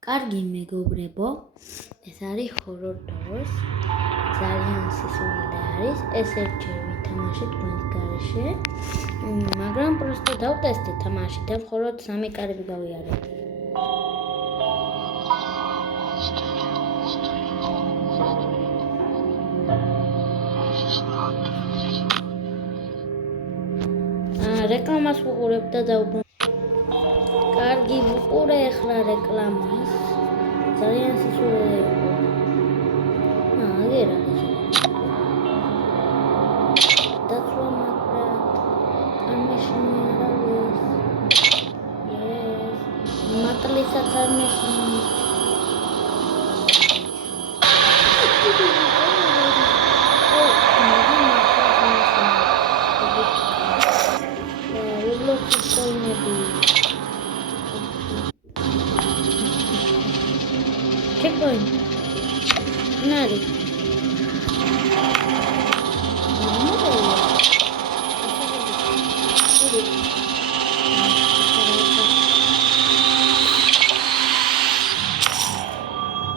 კარგი მეგობრებო, ეს არის Horror Doors. ძალიან სისულელე არის. ეს ერთჯერ ვითამაშეთ თქვენს გარეშე. მაგრამ просто დავტესტე თამაში და მხოლოდ 3 კარები გავიარეთ. რეკლამას ვუყურებ და დავუბრუნდ. კარგი ვუყურე ახლა რეკლამას. ძალიან სისულელე იყო. აგერ არის. დაცვა მაგრამ ამეშინი არ არის. მატლიცაც არ მეშინი. Checkpoint. Nari.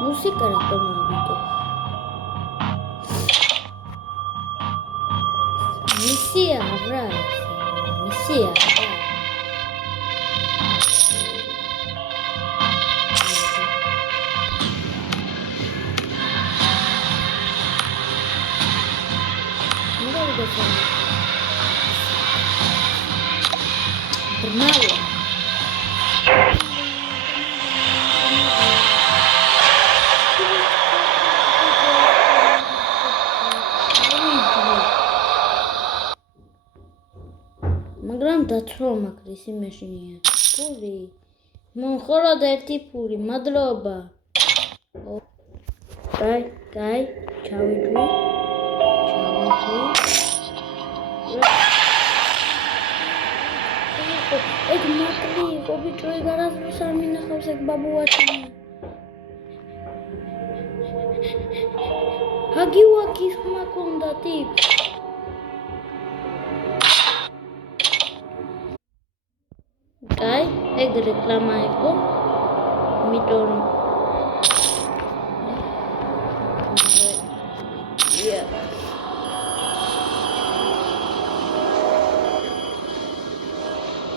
Música era tomada. Misia, right? Misia. Bernal. მაგრამ დაცვა მაგრის იმეშინია. ფული. მხოლოდ ერთი ფული. მადლობა. კაი, ჩავიჯვი. ეგ მატლი იყო ბიჭო, ეგ არასდროს არ მინახავს ეგ ბაბუაჩემი. ჰაგივაკის ხმა ქონდა ტიპ. კაი, ეგ რეკლამა იყო. იმიტომ რომ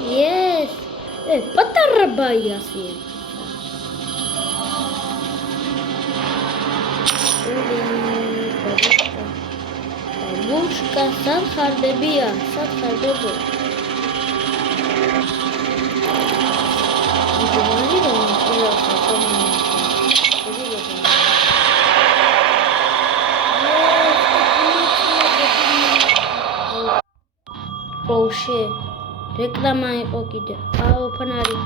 Yes. Патара баиаси. Бабушка, сахардебия, сахардебо. Oh shit. Реклама იყო კიდე. აუ ფანარი.